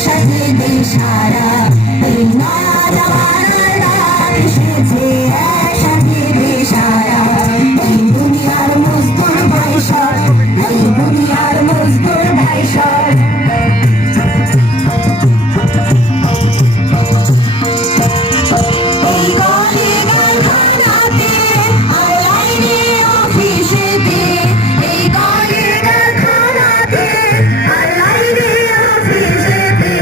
একসাথে দিশারা এই নয়া জামানার ডাক এসেছে একসাথে দিশারা এই দুনিয়ার মজদুর ভাইসর এই দুনিয়ার মজদুর ভাইসর এই গলি কারখানাতে আর লাইনে অফিসেতে এই গলি কারখানাতে আর লাইনে অফিসেতে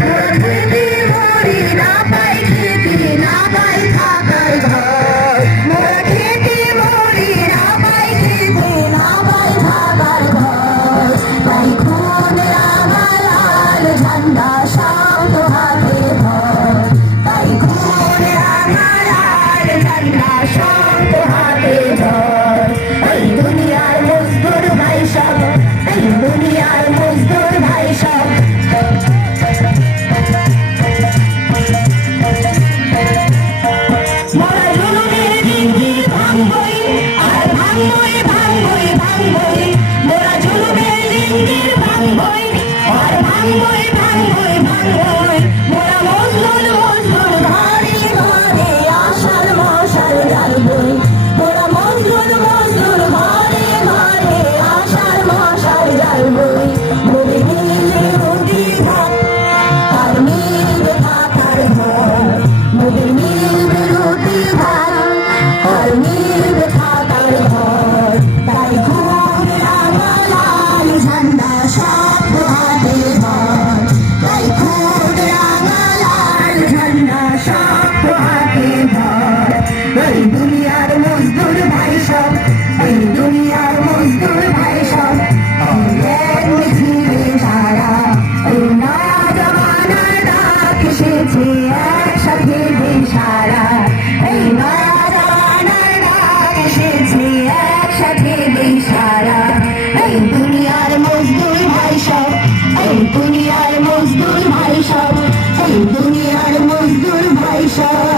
মোরা খেতে মরি না পাই খেতে না পাই থাকার ঘর মোরা খেতে মরি না পাই খেতে না পাই থাকার ঘর তাই খুন রাঙা লাল ঝান্ডা শান্ত হাতে ধর তাই খুন রাঙা লাল ঝান্ডা শান্ত হাতে ধর এই দুনিয়ার মজদুর ভাই সব এই দুনিয়ার মজদুর ভাই সব মোরা জুলুমের জিঞ্জির ভাঙবই আর ভাঙবই ভাঙবই ভাঙবই মোরা জুলুমের জিঞ্জির ভাঙবই আর ভাঙবই ভাঙবই ভাঙবই মোরা মজলুম মজলুম ঘরে ঘরে আশার মশাল জ্বালবই মোরা মজলুম মজলুম ঘরে ঘরে আশার মশাল জ্বালবই মোরে নীলে রুটি ভাত আর নীলবে থাকার ঘর মোদের নীলবে রুটি ভাত আর নীলবে থাকার ঘর তাই খুন রাঙা লাল ঝান্ডা সব হাতে ধর তাই খুন রাঙা লাল ঝান্ডা সব হাতে ধর এই দুনিয়ার মজদুর ভাই সব এই দুনিয়ার মজদুর ভাই সব এক মিছিলে সারা এই নয়া জামানার ডাক এসেছে একসাথে দিশারা এই নয়া জামানার ডাক এসেছে একসাথে দিশারা এই দুনিয়ার মজদুর ভাই সব এই দুনিয়ার মজদুর ভাই সব এই দুনিয়ার মজদুর ভাই সব